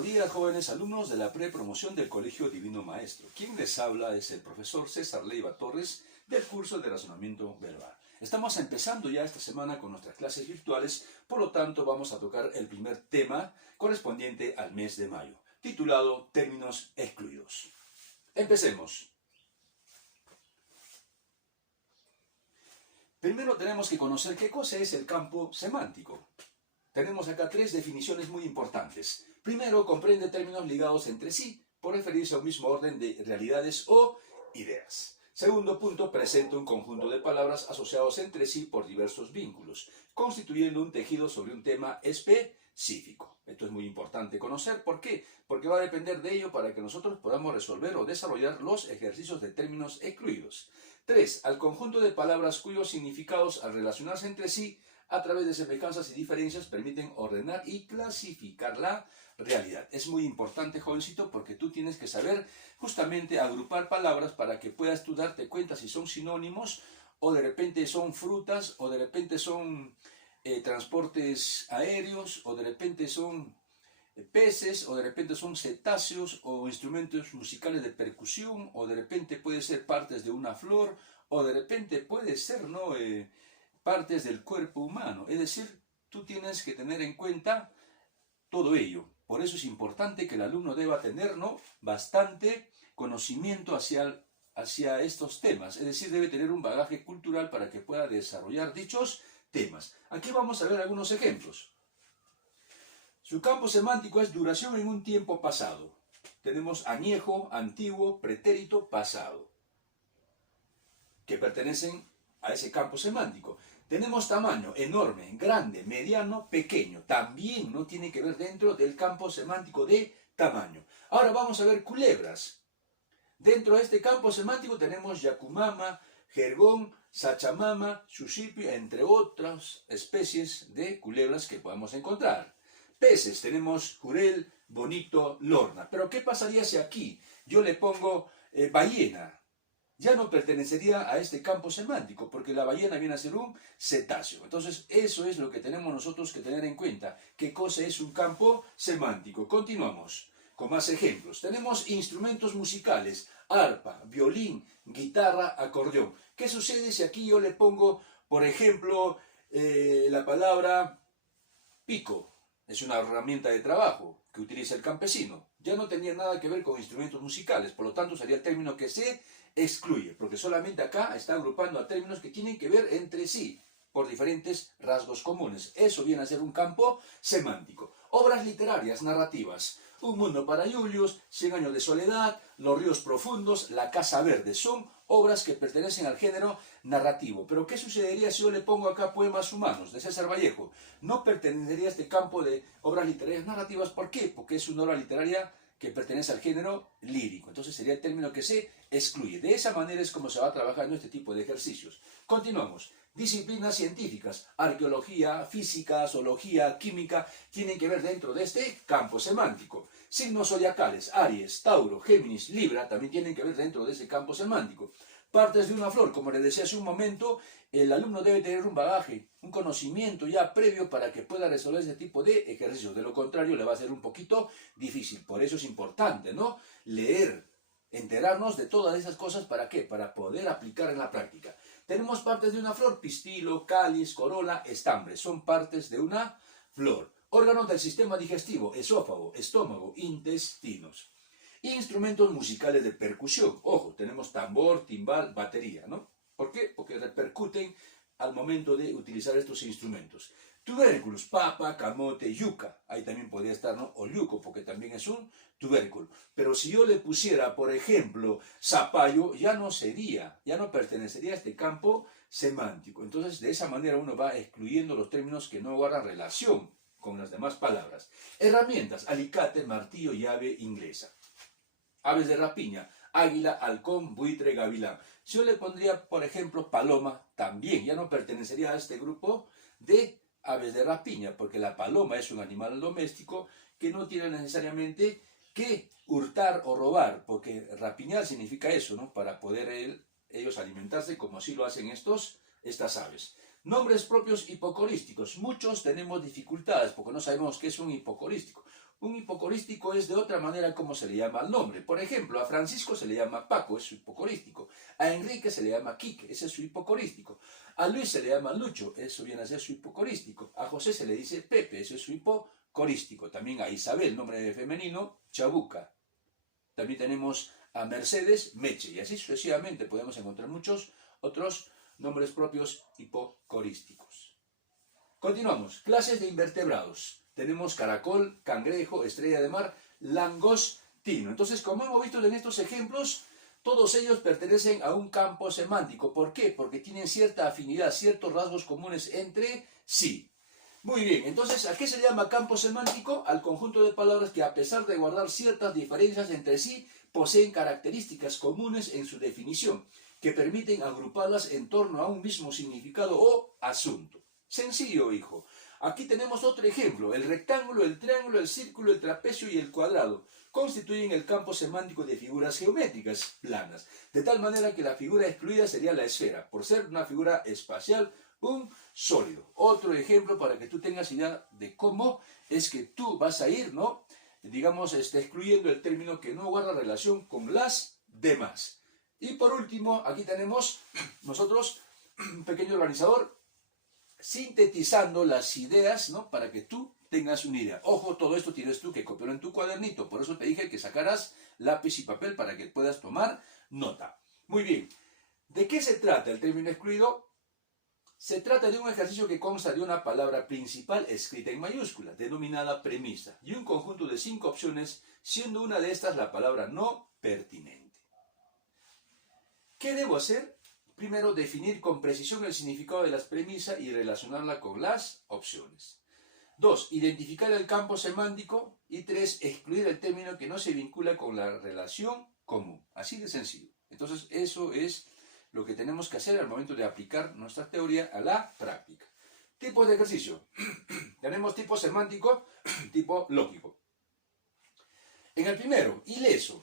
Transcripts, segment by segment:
Buenos días, jóvenes alumnos de la prepromoción del Colegio Divino Maestro. Quien les habla es el profesor César Leiva Torres del curso de razonamiento verbal. Estamos empezando ya esta semana con nuestras clases virtuales, por lo tanto vamos a tocar el primer tema correspondiente al mes de mayo, titulado Términos excluidos. Empecemos. Primero tenemos que conocer qué cosa es el campo semántico. Tenemos acá tres definiciones muy importantes. Primero, comprende términos ligados entre sí, por referirse a un mismo orden de realidades o ideas. Segundo punto, presenta un conjunto de palabras asociados entre sí por diversos vínculos, constituyendo un tejido sobre un tema específico. Esto es muy importante conocer. ¿Por qué? Porque va a depender de ello para que nosotros podamos resolver o desarrollar los ejercicios de términos excluidos. 3. Al conjunto de palabras cuyos significados, al relacionarse entre sí, a través de semejanzas y diferencias, permiten ordenar y clasificar la realidad. Es muy importante, jovencito, porque tú tienes que saber justamente agrupar palabras para que puedas tú darte cuenta si son sinónimos, o de repente son frutas, o de repente son transportes aéreos, o de repente son peces, o de repente son cetáceos, o instrumentos musicales de percusión, o de repente puede ser partes de una flor, o de repente puede ser, ¿no?, partes del cuerpo humano. Es decir, tú tienes que tener en cuenta todo ello. Por eso es importante que el alumno deba tener, ¿no?, bastante conocimiento hacia estos temas. Es decir, debe tener un bagaje cultural para que pueda desarrollar dichos temas. Aquí vamos a ver algunos ejemplos. Su campo semántico es duración en un tiempo pasado. Tenemos añejo, antiguo, pretérito, pasado, que pertenecen a ese campo semántico. Tenemos tamaño, enorme, grande, mediano, pequeño. También no tiene que ver dentro del campo semántico de tamaño. Ahora vamos a ver culebras. Dentro de este campo semántico tenemos yacumama, jergón, sachamama, sushipi, entre otras especies de culebras que podemos encontrar. Peces, tenemos jurel, bonito, lorna. Pero ¿qué pasaría si aquí yo le pongo ballena? Ya no pertenecería a este campo semántico, porque la ballena viene a ser un cetáceo. Entonces, eso es lo que tenemos nosotros que tener en cuenta. ¿Qué cosa es un campo semántico? Continuamos con más ejemplos. Tenemos instrumentos musicales, arpa, violín, guitarra, acordeón. ¿Qué sucede si aquí yo le pongo, por ejemplo, la palabra pico? Es una herramienta de trabajo que utiliza el campesino. Ya no tenía nada que ver con instrumentos musicales, por lo tanto sería el término que se excluye, porque solamente acá está agrupando a términos que tienen que ver entre sí por diferentes rasgos comunes. Eso viene a ser un campo semántico. Obras literarias, narrativas. Un mundo para Julius, 100 años de soledad, Los ríos profundos, La casa verde. Son obras que pertenecen al género narrativo. Pero ¿qué sucedería si yo le pongo acá Poemas humanos, de César Vallejo? No pertenecería a este campo de obras literarias narrativas. ¿Por qué? Porque es una obra literaria que pertenece al género lírico. Entonces sería el término que se excluye. De esa manera es como se va trabajando este tipo de ejercicios. Continuamos. Disciplinas científicas, arqueología, física, zoología, química, tienen que ver dentro de este campo semántico. Signos zodiacales, Aries, Tauro, Géminis, Libra, también tienen que ver dentro de ese campo semántico. Partes de una flor, como les decía hace un momento, el alumno debe tener un bagaje, un conocimiento ya previo para que pueda resolver ese tipo de ejercicios. De lo contrario, le va a ser un poquito difícil. Por eso es importante, ¿no?, leer, enterarnos de todas esas cosas. ¿Para qué? Para poder aplicar en la práctica. Tenemos partes de una flor, pistilo, cáliz, corola, estambre. Son partes de una flor. Órganos del sistema digestivo, esófago, estómago, intestinos. Instrumentos musicales de percusión. Ojo, tenemos tambor, timbal, batería, ¿no? ¿Por qué? Porque repercuten al momento de utilizar estos instrumentos. Tubérculos, papa, camote, yuca. Ahí también podría estar, ¿no?, o yuco, porque también es un tubérculo. Pero si yo le pusiera, por ejemplo, zapallo, ya no pertenecería a este campo semántico. Entonces, de esa manera uno va excluyendo los términos que no guardan relación con las demás palabras. Herramientas, alicate, martillo, llave inglesa. Aves de rapiña, águila, halcón, buitre, gavilán. Si yo le pondría, por ejemplo, paloma, también ya no pertenecería a este grupo de aves de rapiña, porque la paloma es un animal doméstico que no tiene necesariamente que hurtar o robar, porque rapiñar significa eso, ¿no?, para poder ellos alimentarse, como así lo hacen estas aves. Nombres propios hipocorísticos. Muchos tenemos dificultades porque no sabemos qué es un hipocorístico. Un hipocorístico es de otra manera como se le llama al nombre. Por ejemplo, a Francisco se le llama Paco, es su hipocorístico. A Enrique se le llama Quique, ese es su hipocorístico. A Luis se le llama Lucho, eso viene a ser su hipocorístico. A José se le dice Pepe, eso es su hipocorístico. También a Isabel, nombre femenino, Chabuca. También tenemos a Mercedes, Meche. Y así sucesivamente podemos encontrar muchos otros nombres propios hipocorísticos. Continuamos. Clases de invertebrados. Tenemos caracol, cangrejo, estrella de mar, langostino. Entonces, como hemos visto en estos ejemplos, todos ellos pertenecen a un campo semántico. ¿Por qué? Porque tienen cierta afinidad, ciertos rasgos comunes entre sí. Muy bien, entonces, ¿a qué se llama campo semántico? Al conjunto de palabras que, a pesar de guardar ciertas diferencias entre sí, poseen características comunes en su definición, que permiten agruparlas en torno a un mismo significado o asunto. Sencillo, hijo. Aquí tenemos otro ejemplo. El rectángulo, el triángulo, el círculo, el trapecio y el cuadrado constituyen el campo semántico de figuras geométricas planas, de tal manera que la figura excluida sería la esfera, por ser una figura espacial, un sólido. Otro ejemplo para que tú tengas idea de cómo es que tú vas a ir, ¿no? Digamos, excluyendo el término que no guarda relación con las demás. Y por último, aquí tenemos nosotros un pequeño organizador sintetizando las ideas, ¿no? Para que tú tengas una idea. Ojo, todo esto tienes tú que copiarlo en tu cuadernito. Por eso te dije que sacaras lápiz y papel para que puedas tomar nota. Muy bien. ¿De qué se trata el término excluido? Se trata de un ejercicio que consta de una palabra principal escrita en mayúscula, denominada premisa, y un conjunto de 5 opciones, siendo una de estas la palabra no pertinente. ¿Qué debo hacer? Primero, definir con precisión el significado de las premisas y relacionarla con las opciones. 2. Identificar el campo semántico. Y 3. Excluir el término que no se vincula con la relación común. Así de sencillo. Entonces, eso es lo que tenemos que hacer al momento de aplicar nuestra teoría a la práctica. Tipos de ejercicio. Tenemos tipo semántico, tipo lógico. En el primero, ileso.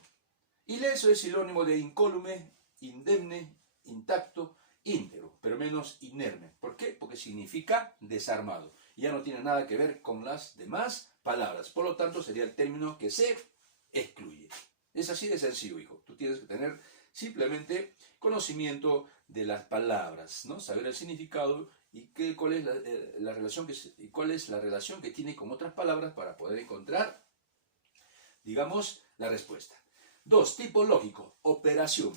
Ileso es sinónimo de incólume, indemne, intacto, íntegro, pero menos inerme. ¿Por qué? Porque significa desarmado. Ya no tiene nada que ver con las demás palabras. Por lo tanto, sería el término que se excluye. Es así de sencillo, hijo. Tú tienes que tener simplemente conocimiento de las palabras, ¿no? Saber el significado y cuál es la relación que tiene con otras palabras para poder encontrar, digamos, la respuesta. 2. Tipo lógico. Operación.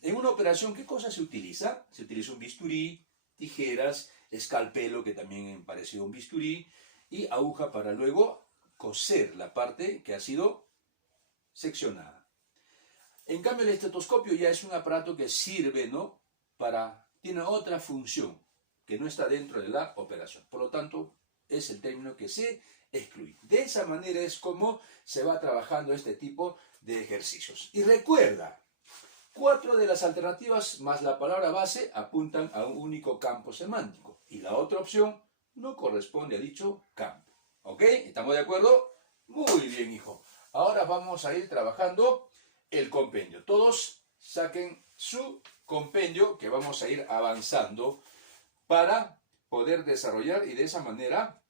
En una operación, ¿qué cosa se utiliza? Se utiliza un bisturí, tijeras, escalpelo, que también parecido a un bisturí, y aguja para luego coser la parte que ha sido seccionada. En cambio, el estetoscopio ya es un aparato que sirve, ¿no? Tiene otra función que no está dentro de la operación. Por lo tanto, es el término que se excluye. De esa manera es como se va trabajando este tipo de ejercicios. Y recuerda, 4 de las alternativas más la palabra base apuntan a un único campo semántico. Y la otra opción no corresponde a dicho campo. ¿Ok? ¿Estamos de acuerdo? Muy bien, hijo. Ahora vamos a ir trabajando el compendio. Todos saquen su compendio que vamos a ir avanzando para poder desarrollar y de esa manera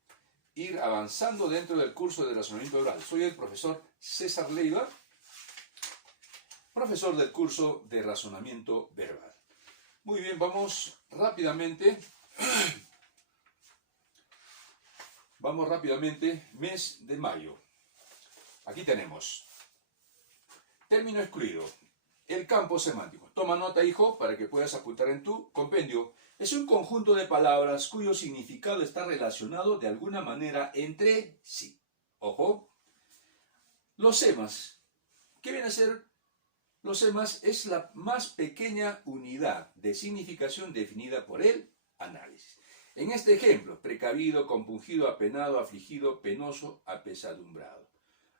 ir avanzando dentro del curso de razonamiento oral. Soy el profesor César Leiva, profesor del curso de razonamiento verbal. Muy bien, vamos rápidamente. Vamos rápidamente, mes de mayo. Aquí tenemos término excluido, el campo semántico. Toma nota, hijo, para que puedas apuntar en tu compendio. Es un conjunto de palabras cuyo significado está relacionado de alguna manera entre sí. Ojo. Los semas. ¿Qué viene a ser? Los semas es la más pequeña unidad de significación definida por el análisis. En este ejemplo, precavido, compungido, apenado, afligido, penoso, apesadumbrado.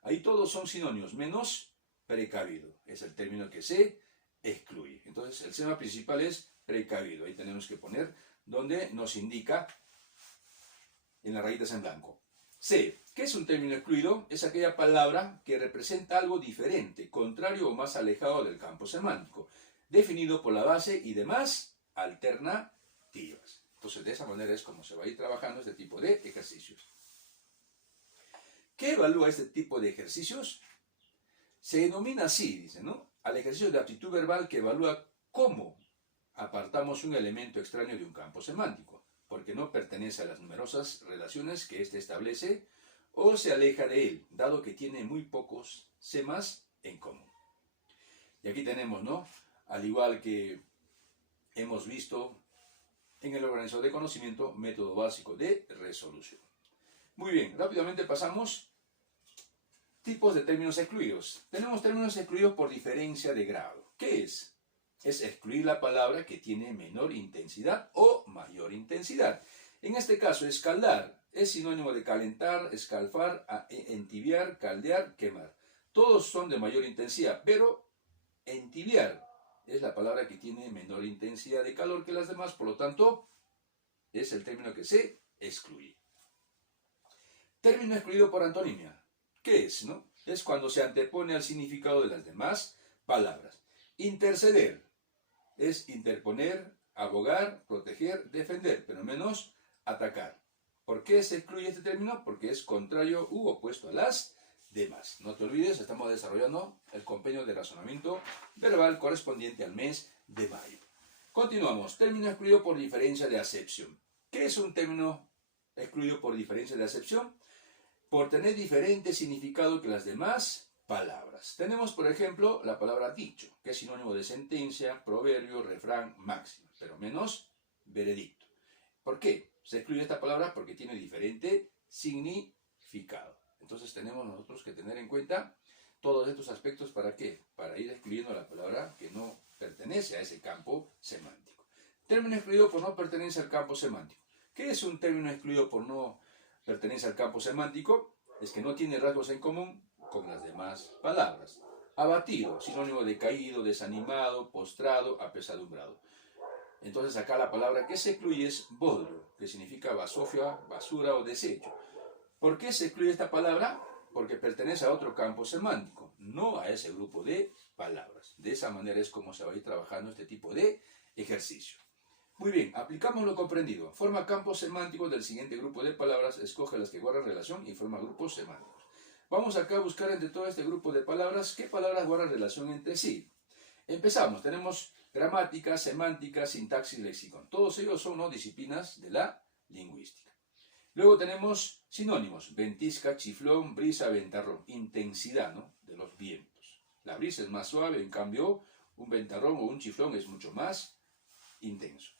Ahí todos son sinónimos, menos precavido. Es el término que se excluye. Entonces, el sema principal es precavido. Ahí tenemos que poner donde nos indica en las rayitas en blanco. C. ¿Qué es un término excluido? Es aquella palabra que representa algo diferente, contrario o más alejado del campo semántico, definido por la base y demás alternativas. Entonces, de esa manera es como se va a ir trabajando este tipo de ejercicios. ¿Qué evalúa este tipo de ejercicios? Se denomina así, dice, ¿no? Al ejercicio de aptitud verbal que evalúa cómo apartamos un elemento extraño de un campo semántico, porque no pertenece a las numerosas relaciones que éste establece o se aleja de él, dado que tiene muy pocos semas en común. Y aquí tenemos, ¿no? Al igual que hemos visto en el organizador de conocimiento, método básico de resolución. Muy bien, rápidamente pasamos. Tipos de términos excluidos. Tenemos términos excluidos por diferencia de grado. ¿Qué es? Es excluir la palabra que tiene menor intensidad o mayor intensidad. En este caso, escaldar es sinónimo de calentar, escalfar, entibiar, caldear, quemar. Todos son de mayor intensidad, pero entibiar es la palabra que tiene menor intensidad de calor que las demás, por lo tanto, es el término que se excluye. Término excluido por antonimia. ¿Qué es, no? Es cuando se antepone al significado de las demás palabras. Interceder es interponer, abogar, proteger, defender, pero menos atacar. ¿Por qué se excluye este término? Porque es contrario u opuesto a las demás. No te olvides, estamos desarrollando el compendio de razonamiento verbal correspondiente al mes de mayo. Continuamos. Término excluido por diferencia de acepción. ¿Qué es un término excluido por diferencia de acepción? Por tener diferente significado que las demás palabras. Tenemos, por ejemplo, la palabra dicho, que es sinónimo de sentencia, proverbio, refrán, máxima, pero menos veredicto. ¿Por qué? Se excluye esta palabra porque tiene diferente significado. Entonces tenemos nosotros que tener en cuenta todos estos aspectos. ¿Para qué? Para ir excluyendo la palabra que no pertenece a ese campo semántico. Término excluido por no pertenencia al campo semántico. ¿Qué es un término excluido por no pertenencia al campo semántico? Es que no tiene rasgos en común con las demás palabras. Abatido, sinónimo de caído, desanimado, postrado, apesadumbrado. Entonces acá la palabra que se excluye es bodrio, que significa basofia, basura o desecho. ¿Por qué se excluye esta palabra? Porque pertenece a otro campo semántico, no a ese grupo de palabras. De esa manera es como se va a ir trabajando este tipo de ejercicio. Muy bien, aplicamos lo comprendido. Forma campos semánticos del siguiente grupo de palabras, escoge las que guardan relación y forma grupos semánticos. Vamos acá a buscar entre todo este grupo de palabras qué palabras guardan relación entre sí. Empezamos, tenemos gramática, semántica, sintaxis, léxico. Todos ellos son, ¿no?, disciplinas de la lingüística. Luego tenemos sinónimos, ventisca, chiflón, brisa, ventarrón, intensidad, ¿no?, de los vientos. La brisa es más suave, en cambio un ventarrón o un chiflón es mucho más intenso.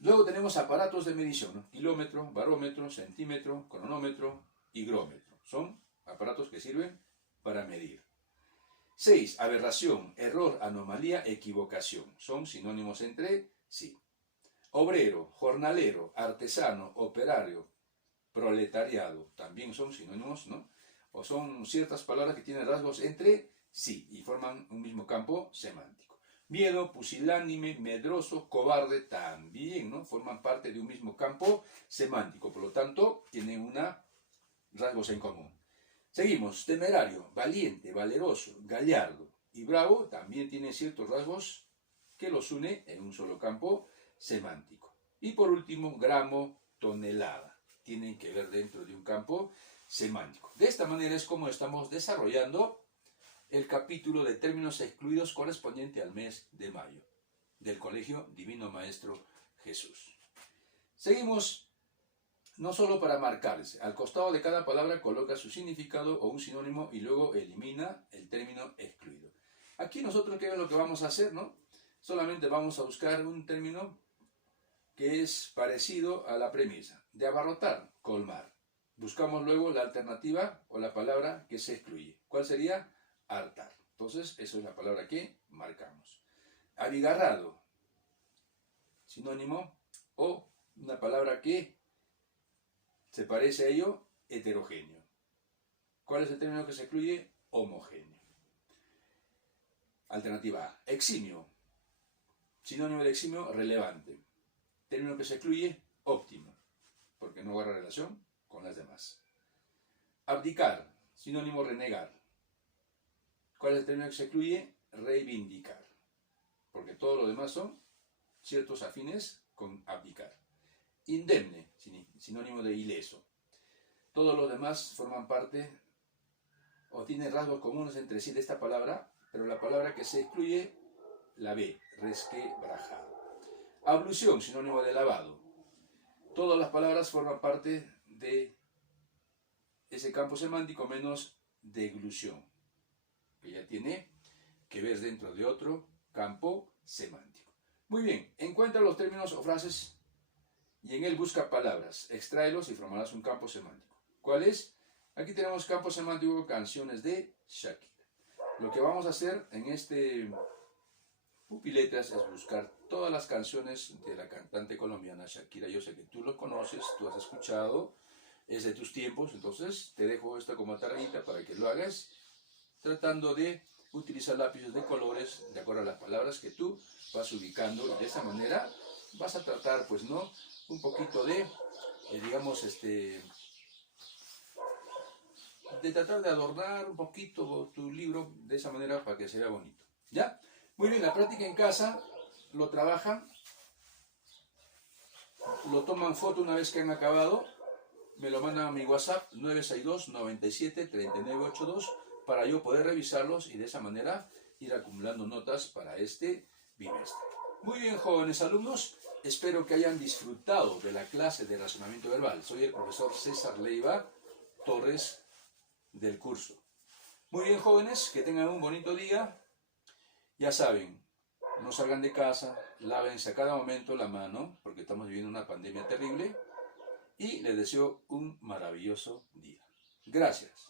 Luego tenemos aparatos de medición, ¿no? Kilómetro, barómetro, centímetro, cronómetro, higrómetro. Son aparatos que sirven para medir. 6. Aberración, error, anomalía, equivocación. Son sinónimos entre sí. Obrero, jornalero, artesano, operario, proletariado. También son sinónimos, ¿no? O son ciertas palabras que tienen rasgos entre sí y forman un mismo campo semántico. Miedo, pusilánime, medroso, cobarde, también, ¿no?, forman parte de un mismo campo semántico. Por lo tanto, tienen rasgos en común. Seguimos. Temerario, valiente, valeroso, gallardo y bravo también tienen ciertos rasgos que los une en un solo campo semántico. Y por último, gramo, tonelada. Tienen que ver dentro de un campo semántico. De esta manera es como estamos desarrollando el capítulo de términos excluidos correspondiente al mes de mayo del Colegio Divino Maestro Jesús. Seguimos, no solo para marcarse. Al costado de cada palabra coloca su significado o un sinónimo y luego elimina el término excluido. Aquí nosotros, ¿qué es lo que vamos a hacer, no? Solamente vamos a buscar un término que es parecido a la premisa de abarrotar, colmar. Buscamos luego la alternativa o la palabra que se excluye. ¿Cuál sería? Hartar. Entonces, eso es la palabra que marcamos. Abigarrado, sinónimo, o una palabra que se parece a ello, heterogéneo. ¿Cuál es el término que se excluye? Homogéneo. Alternativa A. Eximio, sinónimo de eximio, relevante. Término que se excluye, óptimo, porque no guarda relación con las demás. Abdicar, sinónimo renegar. ¿Cuál es el término que se excluye? Reivindicar, porque todo lo demás son ciertos afines con abdicar. Indemne, sinónimo de ileso. Todos los demás forman parte o tienen rasgos comunes entre sí de esta palabra, pero la palabra que se excluye, la B, resquebraja. Ablución, sinónimo de lavado. Todas las palabras forman parte de ese campo semántico menos deglución, que ya tiene que ver dentro de otro campo semántico. Muy bien, encuentra los términos o frases y en él busca palabras, extráelos y formarás un campo semántico. ¿Cuál es? Aquí tenemos campo semántico, canciones de Shakira. Lo que vamos a hacer en este Pupiletras es buscar todas las canciones de la cantante colombiana Shakira. Yo sé que tú lo conoces, tú has escuchado, es de tus tiempos, entonces te dejo esto como tareita para que lo hagas, tratando de utilizar lápices de colores de acuerdo a las palabras que tú vas ubicando, y de esa manera vas a tratar, pues, ¿no?, un poquito de, digamos, de tratar de adornar un poquito tu libro de esa manera para que se vea bonito. ¿Ya? Muy bien, la práctica en casa lo trabajan, lo toman foto una vez que han acabado, me lo mandan a mi WhatsApp 962-97-3982 para yo poder revisarlos y de esa manera ir acumulando notas para este bimestre. Muy bien, jóvenes alumnos, espero que hayan disfrutado de la clase de razonamiento verbal. Soy el profesor César Leiva Torres del curso. Muy bien, jóvenes, que tengan un bonito día. Ya saben, no salgan de casa, lávense a cada momento la mano, porque estamos viviendo una pandemia terrible, y les deseo un maravilloso día. Gracias.